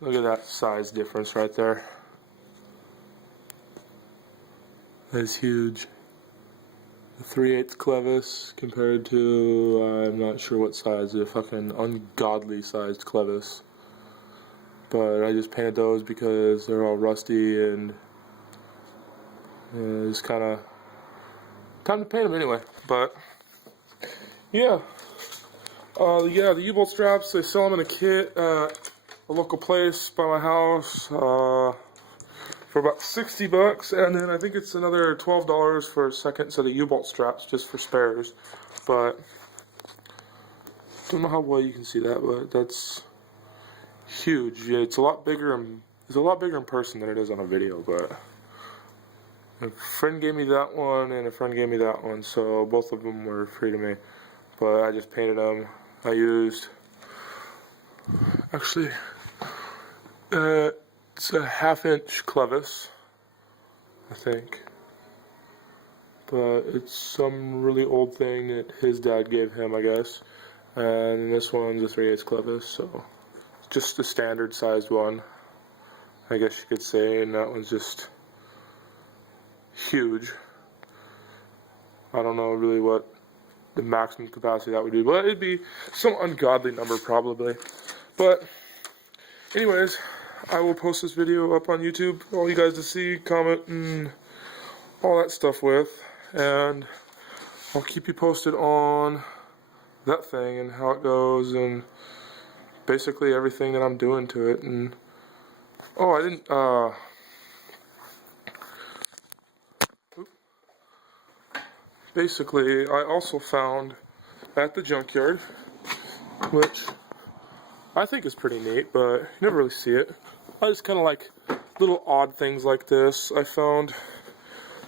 Look at that size difference right there. That's huge. The 3/8 clevis compared to, I'm not sure what size, a fucking ungodly sized clevis. But I just painted those because they're all rusty and it's kind of time to paint them anyway. But yeah, the U-bolt straps, they sell them in a kit at a local place by my house for about 60 bucks, and then I think it's another $12 for a second set of U-bolt straps just for spares. But don't know how well you can see that, but that's huge. Yeah, it's a lot bigger in person than it is on a video. But a friend gave me that one and a friend gave me that one, so both of them were free to me. But I just painted them. I used actually it's a 1/2-inch clevis, I think, but it's some really old thing that his dad gave him, I guess. And this one's a 3/8 clevis, so just a standard sized one, I guess you could say. And that one's just huge. I don't know really what the maximum capacity that would be, but it'd be some ungodly number probably. But anyways, I will post this video up on YouTube for all you guys to see, comment, and all that stuff with, and I'll keep you posted on that thing and how it goes and basically everything that I'm doing to it. And oh, I didn't basically I also found at the junkyard, which I think is pretty neat, but you never really see it. I just kind of like little odd things like this. I found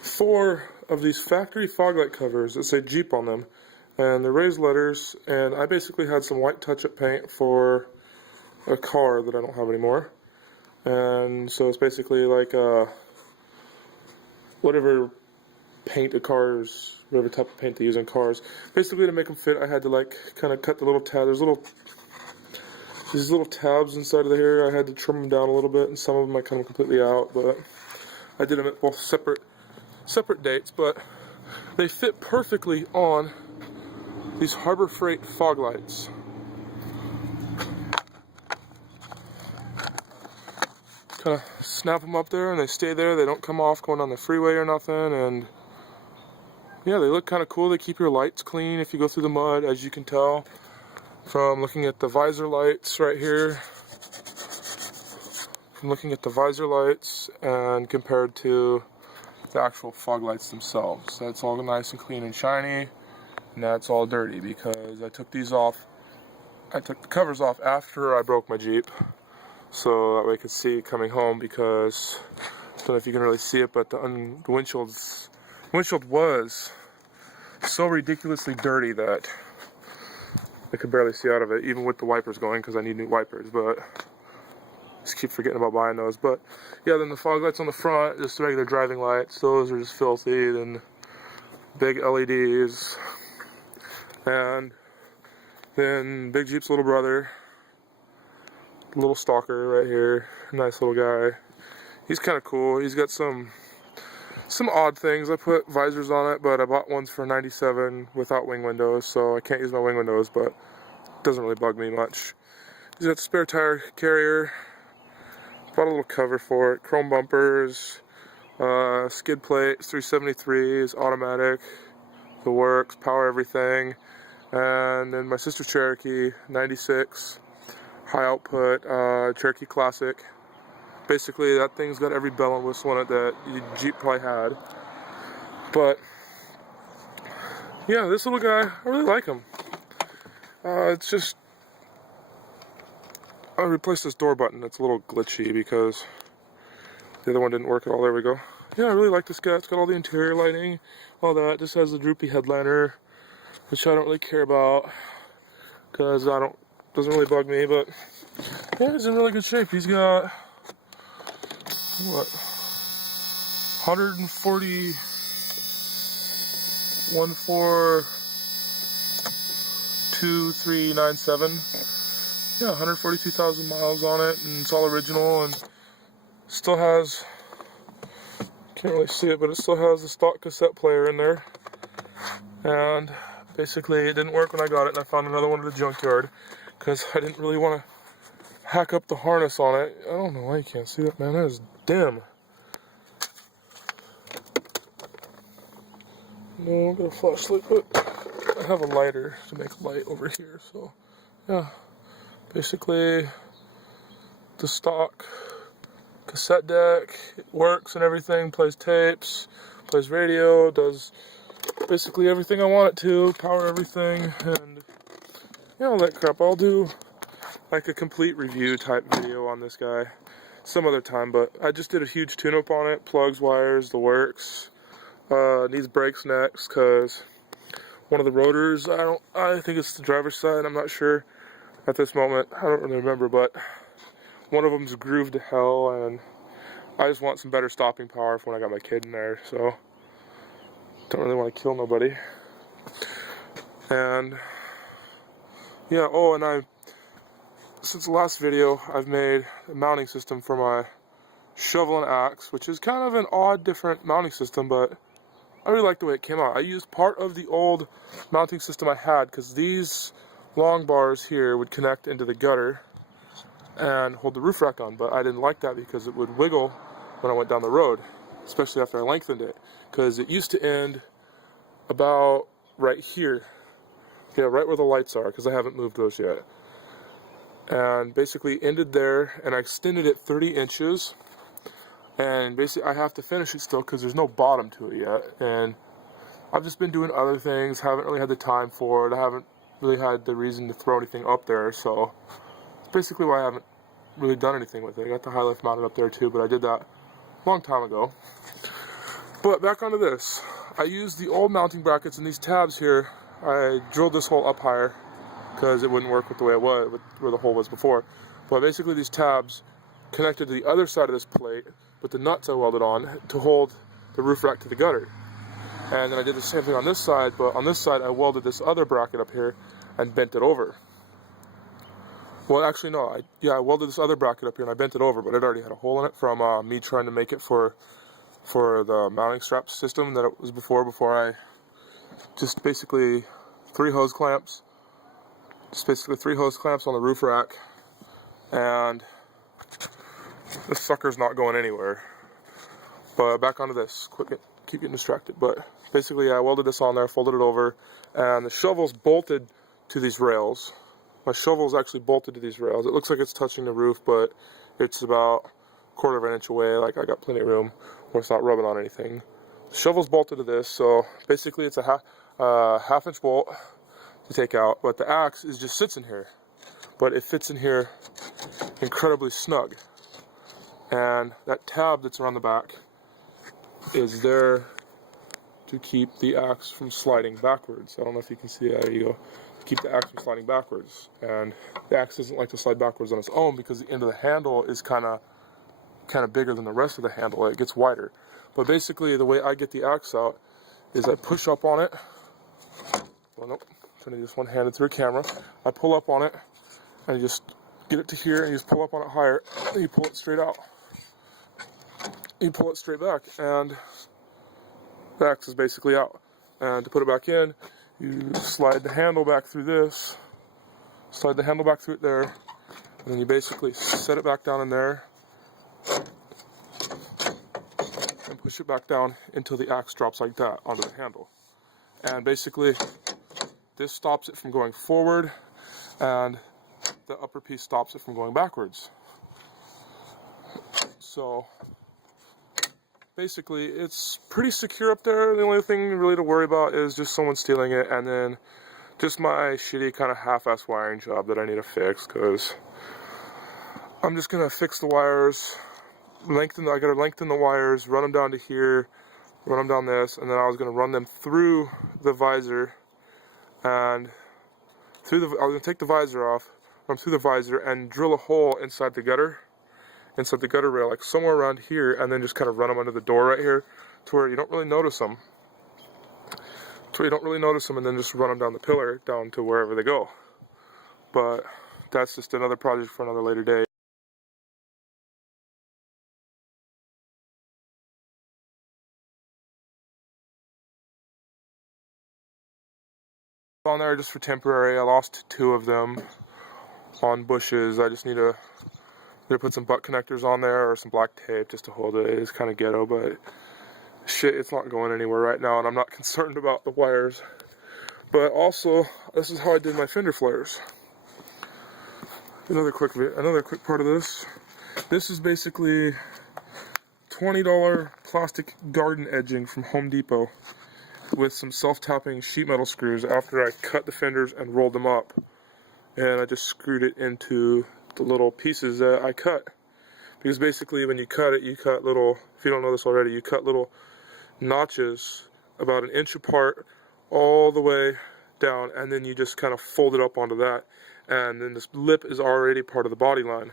4 of these factory fog light covers that say Jeep on them, and they're raised letters, and I basically had some white touch-up paint for a car that I don't have anymore. And so it's basically like whatever paint a car's, whatever type of paint they use on cars. Basically to make them fit, I had to like kind of cut the little tab. There's these little tabs inside of here. I had to trim them down a little bit, and some of them I cut them completely out, but I did them at both separate dates. But they fit perfectly on these Harbor Freight fog lights. Kind of snap them up there and they stay there. They don't come off going on the freeway or nothing. And yeah, they look kind of cool. They keep your lights clean if you go through the mud, as you can tell from looking at the visor lights right here. From looking at the visor lights and compared to the actual fog lights themselves. That's all nice and clean and shiny, and that's all dirty because I took these off. I took the covers off after I broke my Jeep, so that way I could see coming home, because I don't know if you can really see it, but the windshield was so ridiculously dirty that I could barely see out of it, even with the wipers going, because I need new wipers, but just keep forgetting about buying those. But yeah, then the fog lights on the front, just regular driving lights, those are just filthy. Then big LEDs, and then Big Jeep's little brother, little stalker right here, nice little guy. He's kind of cool. He's got some odd things. I put visors on it, but I bought ones for $97 without wing windows, so I can't use my wing windows, but it doesn't really bug me much. He's got the spare tire carrier. Bought a little cover for it. Chrome bumpers, skid plates, 373s, automatic, the works, power everything. And then my sister's Cherokee, 96, high output, Cherokee Classic. Basically, that thing's got every bell and whistle in it that your Jeep probably had. But yeah, this little guy, I really like him. It's just, I replaced this door button. It's a little glitchy because the other one didn't work at all. There we go. Yeah, I really like this guy. It's got all the interior lighting, all that. Just has the droopy headliner, which I don't really care about because doesn't really bug me. But yeah, he's in really good shape. He's got what, 140, 142,397 yeah, 142,000 miles on it, and it's all original, and still has, can't really see it, but it still has the stock cassette player in there. And basically it didn't work when I got it, and I found another one at the junkyard because I didn't really want to hack up the harness on it. I don't know why you can't see that, man. That is dim. No, I've got a flashlight, but I have a lighter to make light over here. So yeah, basically the stock cassette deck, it works and everything, plays tapes, plays radio, does basically everything I want it to, power everything, and yeah, all that crap. I'll do like a complete review type video on this guy some other time, but I just did a huge tune-up on it, plugs, wires, the works. Needs brakes next because one of the rotors, I think it's the driver's side, I'm not sure at this moment, I don't really remember, but one of them's grooved to hell, and I just want some better stopping power for when I got my kid in there, so don't really want to kill nobody. And yeah, oh, and since the last video, I've made a mounting system for my shovel and axe, which is kind of an odd, different mounting system, but I really like the way it came out. I used part of the old mounting system I had because these long bars here would connect into the gutter and hold the roof rack on, but I didn't like that because it would wiggle when I went down the road, especially after I lengthened it, because it used to end about right here. Yeah, right where the lights are, because I haven't moved those yet. And basically ended there, and I extended it 30 inches. And basically I have to finish it still because there's no bottom to it yet. And I've just been doing other things, haven't really had the time for it. I haven't really had the reason to throw anything up there, so it's basically why I haven't really done anything with it. I got the high lift mounted up there too, but I did that a long time ago. But back onto this. I used the old mounting brackets and these tabs here. I drilled this hole up higher because it wouldn't work with the way it was, where the hole was before. But basically these tabs connected to the other side of this plate with the nuts I welded on to hold the roof rack to the gutter. And then I did the same thing on this side, but on this side I welded this other bracket up here and bent it over. Well, actually no, I welded this other bracket up here and I bent it over, but it already had a hole in it from me trying to make it for the mounting strap system that it was before I just basically three hose clamps on the roof rack, and this sucker's not going anywhere. But back onto this, keep getting distracted. But basically I welded this on there, folded it over, and the shovel's bolted to these rails. My shovel's actually bolted to these rails. It looks like it's touching the roof, but it's about a quarter of an inch away. Like, I got plenty of room where it's not rubbing on anything. The shovel's bolted to this, so basically it's a half-inch bolt to take out, but the axe just sits in here. But it fits in here incredibly snug. And that tab that's around the back is there to keep the axe from sliding backwards. I don't know if you can see that. There you go. Keep the axe from sliding backwards. And the axe doesn't like to slide backwards on its own because the end of the handle is kind of bigger than the rest of the handle. It gets wider. But basically the way I get the axe out is I push up on it. Well, nope. I'm trying to do this one-handed through a camera. I pull up on it and you just get it to here and you just pull up on it higher and you pull it straight out. You pull it straight back and the axe is basically out. And to put it back in, you slide the handle back through this, slide the handle back through it there, and then you basically set it back down in there and push it back down until the axe drops like that onto the handle. And basically this stops it from going forward and the upper piece stops it from going backwards. So basically it's pretty secure up there. The only thing really to worry about is just someone stealing it, and then just my shitty kind of half-ass wiring job that I need to fix, because I'm just gonna fix the wires, I gotta lengthen the wires, run them down to here, run them down this, and then I was gonna run them through the visor, and I was gonna take the visor off, run through the visor, and drill a hole inside the gutter rail, like somewhere around here, and then just kind of run them under the door right here to where you don't really notice them. And then just run them down the pillar down to wherever they go. But that's just another project for another later day. On there just for temporary. I lost 2 of them on bushes. I just need to either put some butt connectors on there or some black tape just to hold it. It's kind of ghetto, but shit, it's not going anywhere right now, and I'm not concerned about the wires. But also, this is how I did my fender flares. Another quick part of this. This is basically $20 plastic garden edging from Home Depot with some self-tapping sheet metal screws after I cut the fenders and rolled them up. And I just screwed it into the little pieces that I cut. Because basically when you cut it, you cut little, if you don't know this already, you cut little notches about 1 inch apart all the way down, and then you just kind of fold it up onto that. And then this lip is already part of the body line.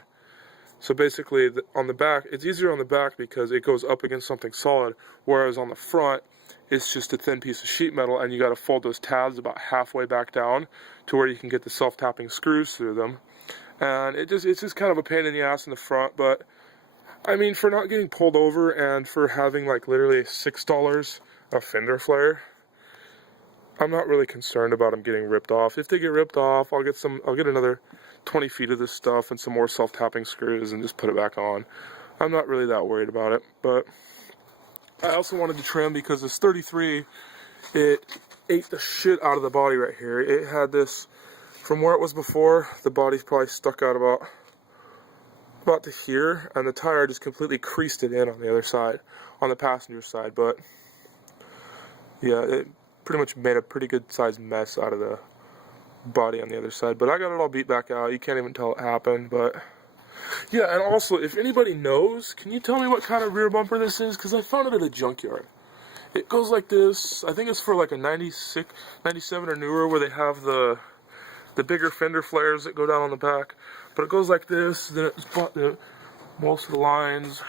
So basically on the back, it's easier on the back because it goes up against something solid, whereas on the front, it's just a thin piece of sheet metal, and you got to fold those tabs about halfway back down to where you can get the self-tapping screws through them. And it's just kind of a pain in the ass in the front, but I mean, for not getting pulled over and for having like literally $6 a fender flare, I'm not really concerned about them getting ripped off. If they get ripped off, I'll get another 20 feet of this stuff and some more self-tapping screws and just put it back on. I'm not really that worried about it, but I also wanted to trim because this 33, it ate the shit out of the body right here. It had this, from where it was before, the body's probably stuck out about to here, and the tire just completely creased it in on the other side, on the passenger side. But yeah, it pretty much made a pretty good sized mess out of the body on the other side. But I got it all beat back out. You can't even tell it happened, but yeah. And also, if anybody knows, can you tell me what kind of rear bumper this is? Because I found it at a junkyard. It goes like this. I think it's for like a 96, 97 or newer, where they have the bigger fender flares that go down on the back. But it goes like this, then it's most of the lines